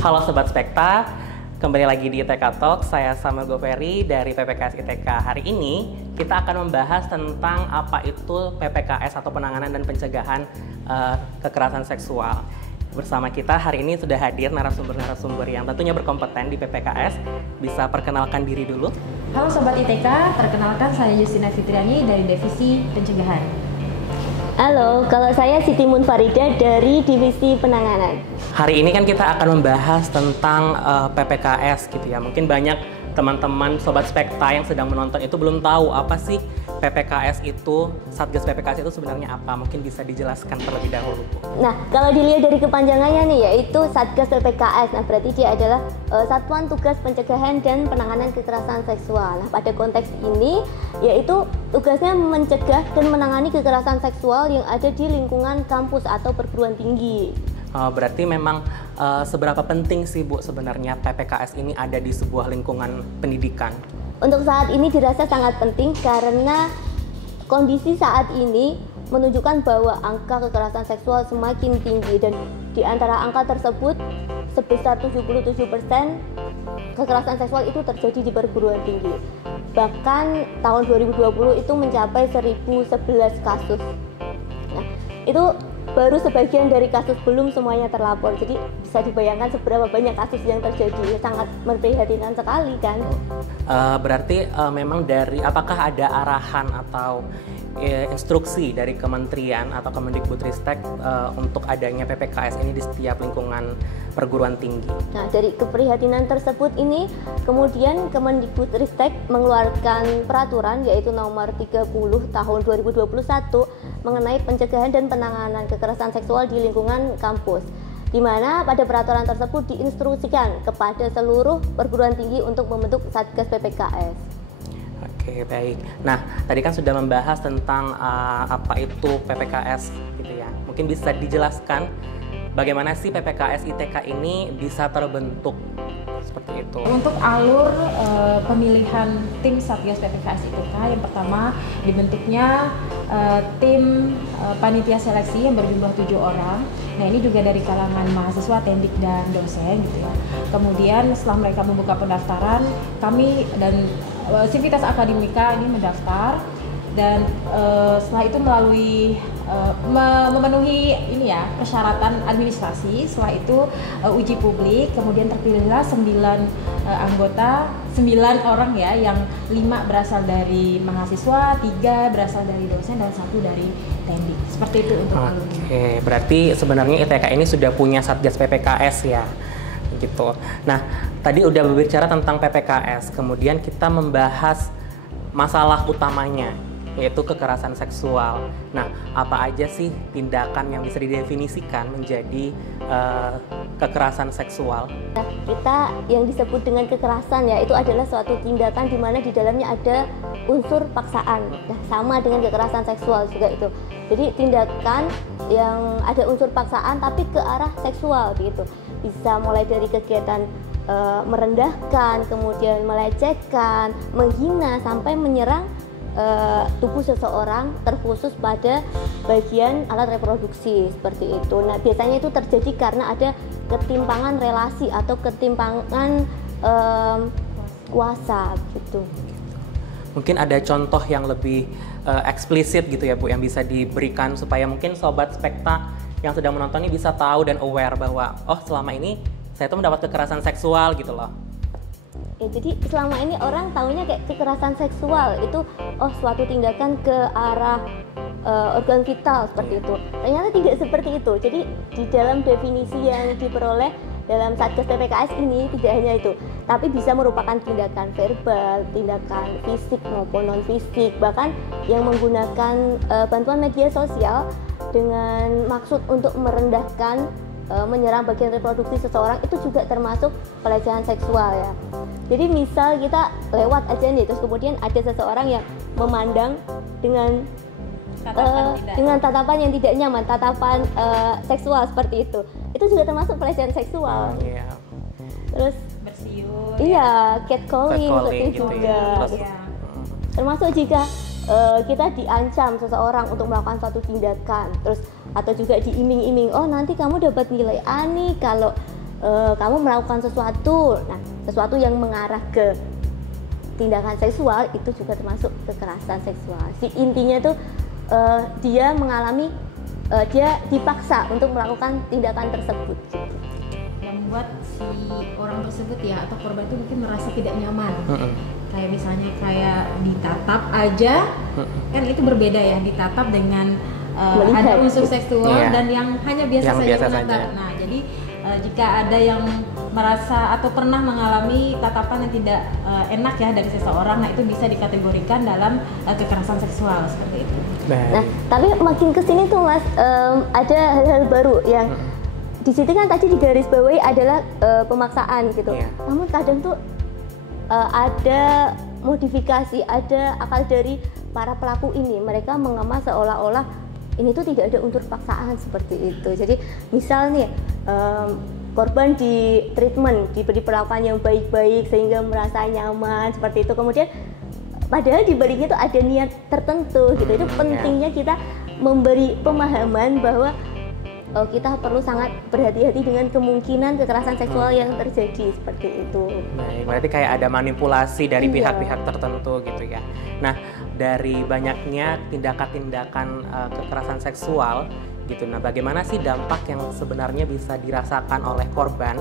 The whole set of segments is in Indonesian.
Halo Sobat Spekta, kembali lagi di ITK Talk. Saya Samuel Goveri dari PPKS ITK. Hari ini kita akan membahas tentang apa itu PPKS atau penanganan dan pencegahan kekerasan seksual. Bersama kita hari ini sudah hadir narasumber-narasumber yang tentunya berkompeten di PPKS. Bisa perkenalkan diri dulu. Halo Sobat ITK, perkenalkan saya Justina Fitriani dari Divisi Pencegahan. Halo, kalau saya Siti Munfarida dari Divisi Penanganan. Hari ini kan kita akan membahas tentang PPKS gitu ya. Mungkin banyak teman-teman Sobat Spekta yang sedang menonton itu belum tahu apa sih PPKS itu, Satgas PPKS itu sebenarnya apa? Mungkin bisa dijelaskan terlebih dahulu, Bu. Nah, kalau dilihat dari kepanjangannya nih, yaitu Satgas PPKS. Nah, berarti dia adalah Satuan Tugas Pencegahan dan Penanganan Kekerasan Seksual. Nah, pada konteks ini, yaitu tugasnya mencegah dan menangani kekerasan seksual yang ada di lingkungan kampus atau perguruan tinggi. Berarti memang seberapa penting sih, Bu, sebenarnya PPKS ini ada di sebuah lingkungan pendidikan? Untuk saat ini dirasa sangat penting karena kondisi saat ini menunjukkan bahwa angka kekerasan seksual semakin tinggi, dan di antara angka tersebut sebesar 77% kekerasan seksual itu terjadi di perguruan tinggi. Bahkan tahun 2020 itu mencapai 1011 kasus. Nah, itu baru sebagian dari kasus, belum semuanya terlapor. Jadi bisa dibayangkan seberapa banyak kasus yang terjadi. Sangat memprihatinkan sekali kan. Berarti memang dari apakah ada arahan atau instruksi dari kementerian atau Kemendikbudristek untuk adanya PPKS ini di setiap lingkungan perguruan tinggi? Nah, dari keprihatinan tersebut ini kemudian Kemendikbudristek mengeluarkan peraturan yaitu nomor 30 tahun 2021 mengenai pencegahan dan penanganan kekerasan seksual di lingkungan kampus, di mana pada peraturan tersebut diinstruksikan kepada seluruh perguruan tinggi untuk membentuk Satgas PPKS. Oke, baik. Nah, tadi kan sudah membahas tentang apa itu PPKS gitu ya. Mungkin bisa dijelaskan bagaimana sih PPKS ITK ini bisa terbentuk seperti itu? Untuk alur pemilihan tim Satgas PPKS ITK, yang pertama dibentuknya tim panitia seleksi yang berjumlah 7 orang. Nah, ini juga dari kalangan mahasiswa, tendik, dan dosen gitu ya. Kemudian setelah mereka membuka pendaftaran, kami dan Sivitas Akademika ini mendaftar, dan setelah itu melalui memenuhi ini ya persyaratan administrasi. Setelah itu uji publik, kemudian terpilihlah 9 anggota, 9 orang ya, yang 5 berasal dari mahasiswa, 3 berasal dari dosen, dan 1 dari tendik. Seperti itu untuk alumni. Oke, berarti sebenarnya ITK ini sudah punya Satgas PPKS ya, gitu. Nah, tadi udah berbicara tentang PPKS, kemudian kita membahas masalah utamanya, yaitu kekerasan seksual. Nah, apa aja sih tindakan yang bisa didefinisikan menjadi kekerasan seksual? Nah, kita yang disebut dengan kekerasan ya, itu adalah suatu tindakan di mana di dalamnya ada unsur paksaan. Nah, sama dengan kekerasan seksual juga itu. Jadi tindakan yang ada unsur paksaan tapi ke arah seksual begitu. Bisa mulai dari kegiatan merendahkan, kemudian melecehkan, menghina, sampai menyerang tubuh seseorang terkhusus pada bagian alat reproduksi seperti itu. Nah, biasanya itu terjadi karena ada ketimpangan relasi atau ketimpangan kuasa gitu. Mungkin ada contoh yang lebih eksplisit gitu ya, Bu, yang bisa diberikan supaya mungkin Sobat Spekta yang sedang menonton ini bisa tahu dan aware bahwa oh, selama ini saya tuh mendapat kekerasan seksual gitu loh. Ya, jadi selama ini orang taunya kayak kekerasan seksual itu suatu tindakan ke arah organ vital seperti itu. Ternyata tidak seperti itu. Jadi di dalam definisi yang diperoleh dalam Satgas PPKS ini tidak hanya itu, tapi bisa merupakan tindakan verbal, tindakan fisik maupun non fisik, bahkan yang menggunakan bantuan media sosial dengan maksud untuk merendahkan, menyerang bagian reproduksi seseorang, itu juga termasuk pelecehan seksual ya. Jadi misal kita lewat aja nih, terus kemudian ada seseorang yang memandang dengan tatapan yang tidak nyaman, tatapan seksual seperti itu juga termasuk pelecehan seksual. Yeah. Terus bersiul, iya, catcalling gitu juga. Ya. Termasuk jika kita diancam seseorang untuk melakukan suatu tindakan, terus atau juga diiming-iming, oh nanti kamu dapat nilai A nih kalau kamu melakukan sesuatu, nah sesuatu yang mengarah ke tindakan seksual itu juga termasuk kekerasan seksual. Intinya tuh dia mengalami, dia dipaksa untuk melakukan tindakan tersebut. Yang membuat si orang tersebut ya atau korban itu mungkin merasa tidak nyaman. Kayak misalnya kayak ditatap aja, kan itu berbeda ya, ditatap dengan ada unsur seksual dan yang hanya biasa saja menatap. Nah, jadi jika ada yang merasa atau pernah mengalami tatapan yang tidak enak ya dari seseorang, nah itu bisa dikategorikan dalam kekerasan seksual seperti itu. Nah, tapi makin kesini tuh Mas, ada hal-hal baru yang di situ kan tadi digarisbawahi adalah pemaksaan gitu. Namun kadang tuh ada modifikasi, ada akal dari para pelaku ini. Mereka mengemas seolah-olah ini tuh tidak ada unsur paksaan seperti itu. Jadi misal nih korban di treatment, diberi perlakuan yang baik-baik sehingga merasa nyaman seperti itu. Kemudian padahal di baliknya itu ada niat tertentu gitu. Itu pentingnya kita memberi pemahaman bahwa kita perlu sangat berhati-hati dengan kemungkinan kekerasan seksual yang terjadi seperti itu. Baik, berarti kayak ada manipulasi dari pihak-pihak tertentu gitu ya. Nah, dari banyaknya tindakan-tindakan kekerasan seksual gitu. Nah, bagaimana sih dampak yang sebenarnya bisa dirasakan oleh korban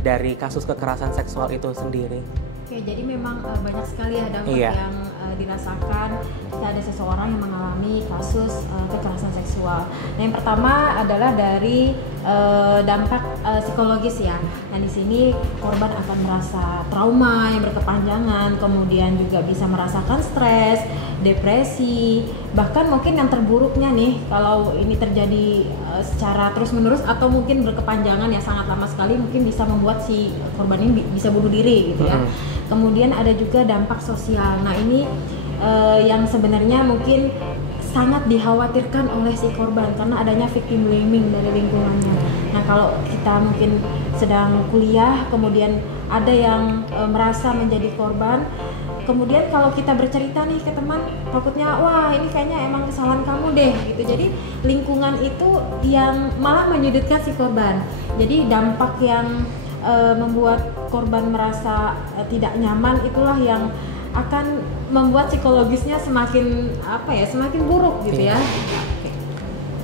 dari kasus kekerasan seksual itu sendiri? Oke, jadi memang banyak sekali ya dampak yang dirasakan jika ada seseorang yang mengalami kasus kekerasan seksual. Nah, yang pertama adalah dari dampak psikologis ya. Nah, di sini korban akan merasa trauma yang berkepanjangan, kemudian juga bisa merasakan stres, depresi, bahkan mungkin yang terburuknya nih kalau ini terjadi secara terus-menerus atau mungkin berkepanjangan ya sangat lama sekali, mungkin bisa membuat si korban ini bisa bunuh diri gitu ya. Kemudian ada juga dampak sosial. Nah, ini yang sebenarnya mungkin sangat dikhawatirkan oleh si korban karena adanya victim blaming dari lingkungannya. Nah, kalau kita mungkin sedang kuliah, kemudian ada yang merasa menjadi korban, kemudian kalau kita bercerita nih ke teman, takutnya wah ini kayaknya emang kesalahan kamu deh gitu. Jadi lingkungan itu yang malah menyudutkan si korban. Jadi dampak yang membuat korban merasa tidak nyaman itulah yang akan membuat psikologisnya semakin semakin buruk gitu ya.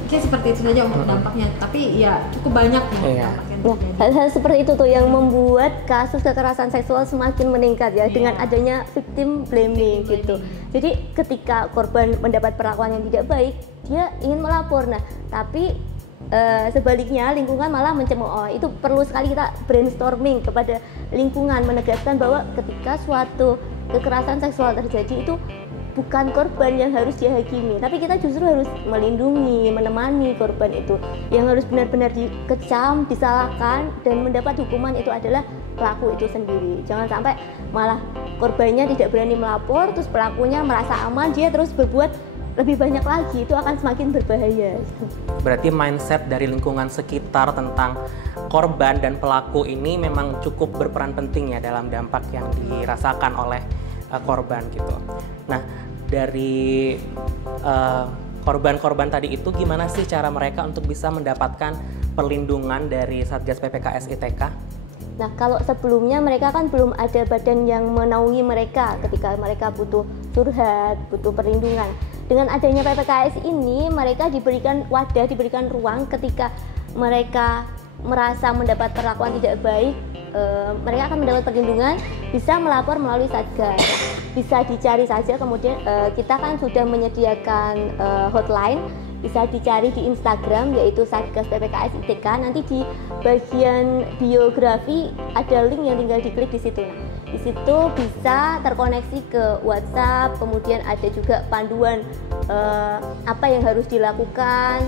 Oke, seperti itu saja untuk dampaknya. Tapi ya cukup banyak dampaknya. Hal-hal seperti itu tuh yang membuat kasus kekerasan seksual semakin meningkat ya dengan adanya victim blaming gitu. Jadi ketika korban mendapat perlakuan yang tidak baik, dia ingin melapor. Nah, tapi sebaliknya lingkungan malah mencemooh. Itu perlu sekali kita brainstorming kepada lingkungan, menegaskan bahwa ketika suatu kekerasan seksual terjadi itu bukan korban yang harus dihakimi, tapi kita justru harus melindungi, menemani korban itu. Yang harus benar-benar dikecam, disalahkan, dan mendapat hukuman itu adalah pelaku itu sendiri. Jangan sampai malah korbannya tidak berani melapor, terus pelakunya merasa aman, dia terus berbuat lebih banyak lagi, itu akan semakin berbahaya. Berarti mindset dari lingkungan sekitar tentang korban dan pelaku ini memang cukup berperan penting ya dalam dampak yang dirasakan oleh korban gitu. Nah, dari korban-korban tadi itu gimana sih cara mereka untuk bisa mendapatkan perlindungan dari Satgas PPKS ITK? Nah, kalau sebelumnya mereka kan belum ada badan yang menaungi mereka ketika mereka butuh curhat, butuh perlindungan. Dengan adanya PPKS ini, mereka diberikan wadah, diberikan ruang ketika mereka merasa mendapat perlakuan tidak baik, mereka akan mendapat perlindungan, bisa melapor melalui Satgas. Bisa dicari saja, kemudian kita kan sudah menyediakan hotline, bisa dicari di Instagram yaitu Satgas PPKS ITK. Nanti di bagian biografi ada link yang tinggal diklik di situ. Nah, di situ bisa terkoneksi ke WhatsApp, kemudian ada juga panduan apa yang harus dilakukan.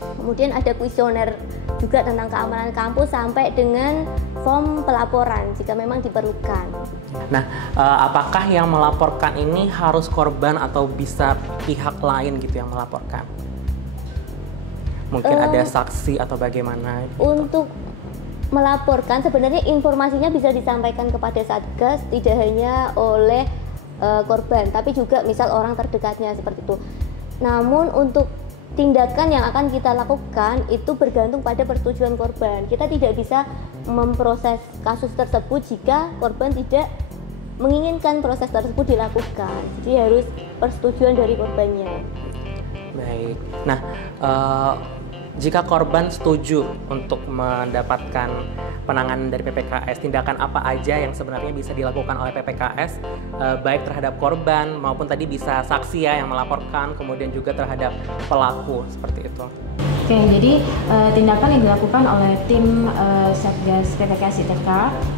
Kemudian ada kuesioner juga tentang keamanan kampus sampai dengan form pelaporan jika memang diperlukan. Nah, apakah yang melaporkan ini harus korban atau bisa pihak lain gitu yang melaporkan? Mungkin ada saksi atau bagaimana? Gitu. Untuk melaporkan sebenarnya informasinya bisa disampaikan kepada Satgas, tidak hanya oleh korban, tapi juga misal orang terdekatnya seperti itu. Namun untuk tindakan yang akan kita lakukan itu bergantung pada persetujuan korban. Kita tidak bisa memproses kasus tersebut jika korban tidak menginginkan proses tersebut dilakukan. Jadi harus persetujuan dari korbannya. Baik. Nah, jika korban setuju untuk mendapatkan penanganan dari PPKS, tindakan apa aja yang sebenarnya bisa dilakukan oleh PPKS, baik terhadap korban maupun tadi bisa saksi ya yang melaporkan, kemudian juga terhadap pelaku, seperti itu. Oke, jadi tindakan yang dilakukan oleh tim Satgas PPKS ITK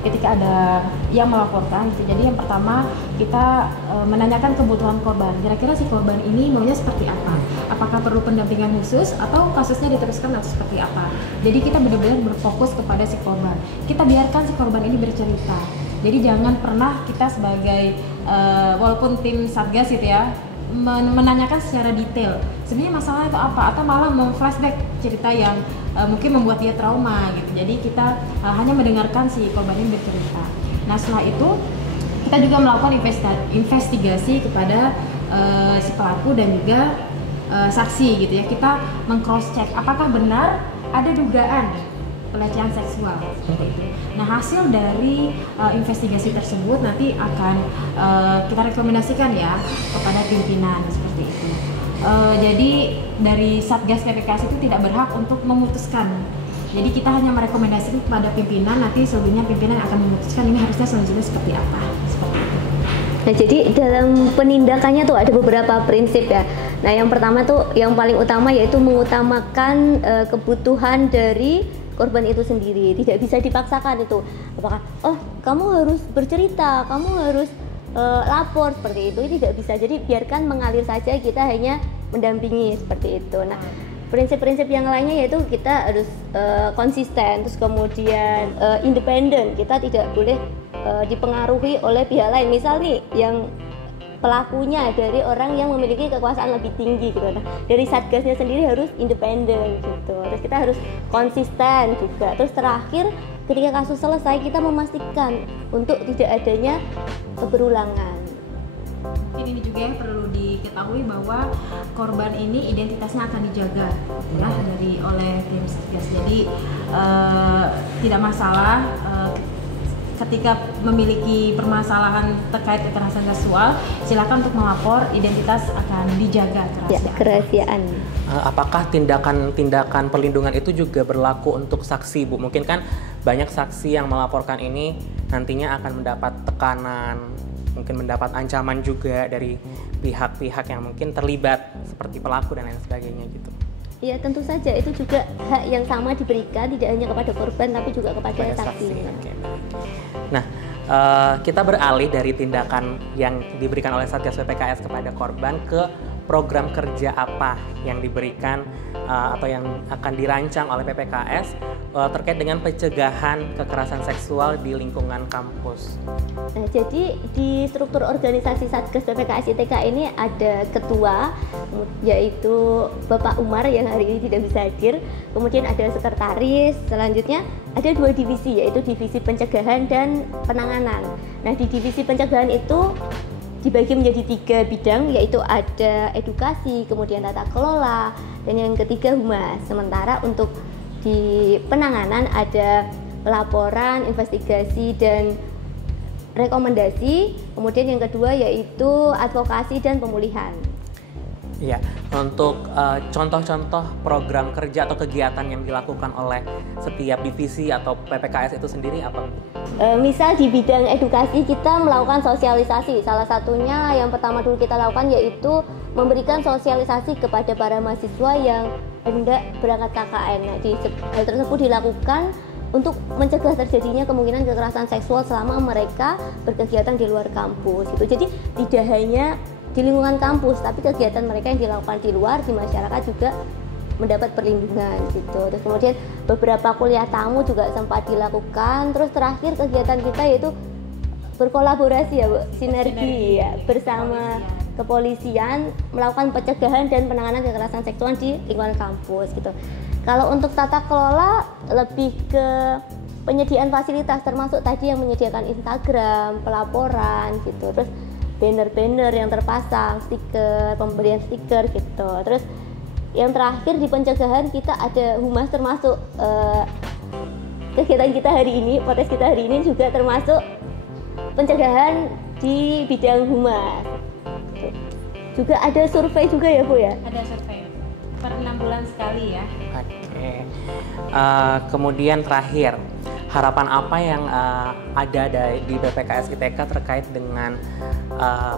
ketika ada yang melaporkan, gitu. Jadi yang pertama kita menanyakan kebutuhan korban. Kira-kira si korban ini maunya seperti apa? Apakah perlu pendampingan khusus atau kasusnya diteruskan atau seperti apa? Jadi kita benar-benar berfokus kepada si korban. Kita biarkan si korban ini bercerita. Jadi jangan pernah kita sebagai walaupun tim Satgas gitu ya, menanyakan secara detail sebenarnya masalah itu apa, atau malah memflashback cerita yang mungkin membuat dia trauma gitu. Jadi kita hanya mendengarkan si korban ini bercerita. Nah setelah itu kita juga melakukan investigasi kepada si pelaku dan juga saksi gitu ya. Kita meng-cross check apakah benar ada dugaan pelecehan seksual seperti itu. Nah hasil dari investigasi tersebut nanti akan kita rekomendasikan ya kepada pimpinan seperti itu. Jadi dari Satgas PPKS itu tidak berhak untuk memutuskan. Jadi kita hanya merekomendasikan kepada pimpinan, nanti selanjutnya pimpinan akan memutuskan ini harusnya selanjutnya seperti apa. Seperti itu. Nah, jadi dalam penindakannya tuh ada beberapa prinsip ya. Nah, yang pertama tuh yang paling utama yaitu mengutamakan kebutuhan dari korban itu sendiri. Tidak bisa dipaksakan itu. Apakah kamu harus bercerita, kamu harus lapor seperti itu. Ini tidak bisa. Jadi biarkan mengalir saja, kita hanya mendampingi seperti itu. Nah, prinsip-prinsip yang lainnya yaitu kita harus konsisten, terus kemudian independen. Kita tidak boleh dipengaruhi oleh pihak lain. Misal nih yang pelakunya dari orang yang memiliki kekuasaan lebih tinggi gitu. Nah, dari Satgasnya sendiri harus independen gitu. Terus kita harus konsisten juga. Terus terakhir ketika kasus selesai kita memastikan untuk tidak adanya keberulangan. Mungkin ini juga yang perlu diketahui bahwa korban ini identitasnya akan dijaga ya oleh tim Satgas. Jadi tidak masalah ketika memiliki permasalahan terkait kekerasan seksual, silakan untuk melapor, identitas akan dijaga kerahasiaan. Apakah tindakan perlindungan itu juga berlaku untuk saksi, Bu? Mungkin kan banyak saksi yang melaporkan ini nantinya akan mendapat tekanan, mungkin mendapat ancaman juga dari pihak-pihak yang mungkin terlibat seperti pelaku dan lain sebagainya gitu. Ya tentu saja itu juga hak yang sama diberikan tidak hanya kepada korban tapi juga kepada saksi. Okay. Nah, kita beralih dari tindakan yang diberikan oleh Satgas PPKS kepada korban ke program kerja apa yang diberikan atau yang akan dirancang oleh PPKS terkait dengan pencegahan kekerasan seksual di lingkungan kampus. Nah, jadi di struktur organisasi Satgas PPKS ITK ini ada ketua, yaitu Bapak Umar yang hari ini tidak bisa hadir. Kemudian ada sekretaris, selanjutnya ada 2 divisi, yaitu divisi pencegahan dan penanganan. Nah, di divisi pencegahan itu dibagi menjadi 3 bidang, yaitu ada edukasi, kemudian tata kelola, dan yang ketiga humas. Sementara untuk di penanganan ada laporan, investigasi, dan rekomendasi. Kemudian yang kedua yaitu advokasi dan pemulihan. Iya, untuk contoh-contoh program kerja atau kegiatan yang dilakukan oleh setiap divisi atau PPKS itu sendiri apa? Misal di bidang edukasi kita melakukan sosialisasi. Salah satunya yang pertama dulu kita lakukan yaitu memberikan sosialisasi kepada para mahasiswa yang hendak berangkat KKN. Nah, hal tersebut dilakukan untuk mencegah terjadinya kemungkinan kekerasan seksual selama mereka berkegiatan di luar kampus. Jadi tidak hanya di lingkungan kampus, tapi kegiatan mereka yang dilakukan di luar, di masyarakat juga mendapat perlindungan gitu. Terus kemudian beberapa kuliah tamu juga sempat dilakukan. Terus terakhir kegiatan kita yaitu berkolaborasi ya, Bu, sinergi ya, bersama kepolisian melakukan pencegahan dan penanganan kekerasan seksual di lingkungan kampus gitu. Kalau untuk tata kelola lebih ke penyediaan fasilitas, termasuk tadi yang menyediakan Instagram, pelaporan gitu. Terus banner-banner yang terpasang, stiker, pemberian stiker gitu. Terus Yang terakhir di pencegahan kita ada humas, termasuk kegiatan kita hari ini, podcast kita hari ini juga termasuk pencegahan di bidang humas. Juga ada survei juga ya Bu ya? Ada survei per 6 bulan sekali ya. Oke. Kemudian terakhir, harapan apa yang ada di BPKS ITK terkait dengan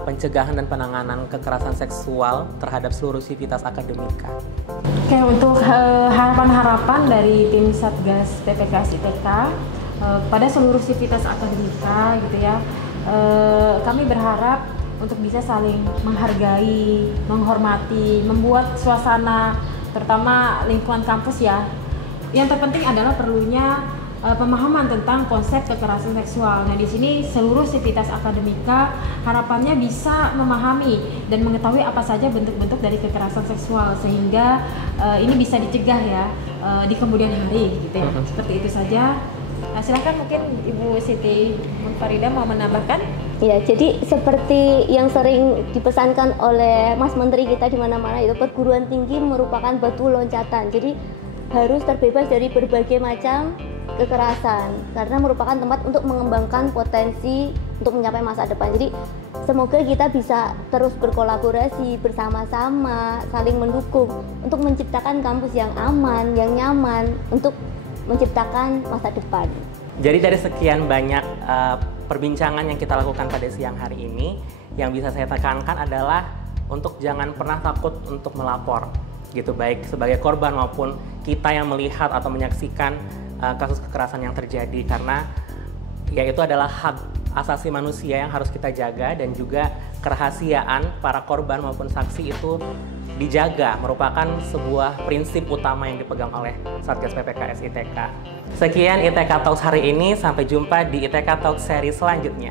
pencegahan dan penanganan kekerasan seksual terhadap seluruh sivitas akademika? Oke, untuk harapan-harapan dari tim Satgas BPKS ITK pada seluruh sivitas akademika gitu ya, kami berharap untuk bisa saling menghargai, menghormati, membuat suasana terutama lingkungan kampus ya. Yang terpenting adalah perlunya pemahaman tentang konsep kekerasan seksual. Nah, di sini seluruh sivitas akademika harapannya bisa memahami dan mengetahui apa saja bentuk-bentuk dari kekerasan seksual sehingga ini bisa dicegah ya di kemudian hari gitu ya. Seperti itu saja. Silahkan mungkin Ibu Siti Munfarida mau menambahkan. Ya, jadi seperti yang sering dipesankan oleh Mas Menteri kita di mana-mana itu, perguruan tinggi merupakan batu loncatan. Jadi harus terbebas dari berbagai macam kekerasan karena merupakan tempat untuk mengembangkan potensi untuk mencapai masa depan. Jadi semoga kita bisa terus berkolaborasi bersama-sama, saling mendukung untuk menciptakan kampus yang aman, yang nyaman untuk menciptakan masa depan. Jadi dari sekian banyak perbincangan yang kita lakukan pada siang hari ini, yang bisa saya tekankan adalah untuk jangan pernah takut untuk melapor, gitu, baik sebagai korban maupun kita yang melihat atau menyaksikan kasus kekerasan yang terjadi, karena ya itu adalah hak asasi manusia yang harus kita jaga, dan juga kerahasiaan para korban maupun saksi itu dijaga, merupakan sebuah prinsip utama yang dipegang oleh Satgas PPKS ITK. Sekian ITK Talks hari ini, sampai jumpa di ITK Talks seri selanjutnya.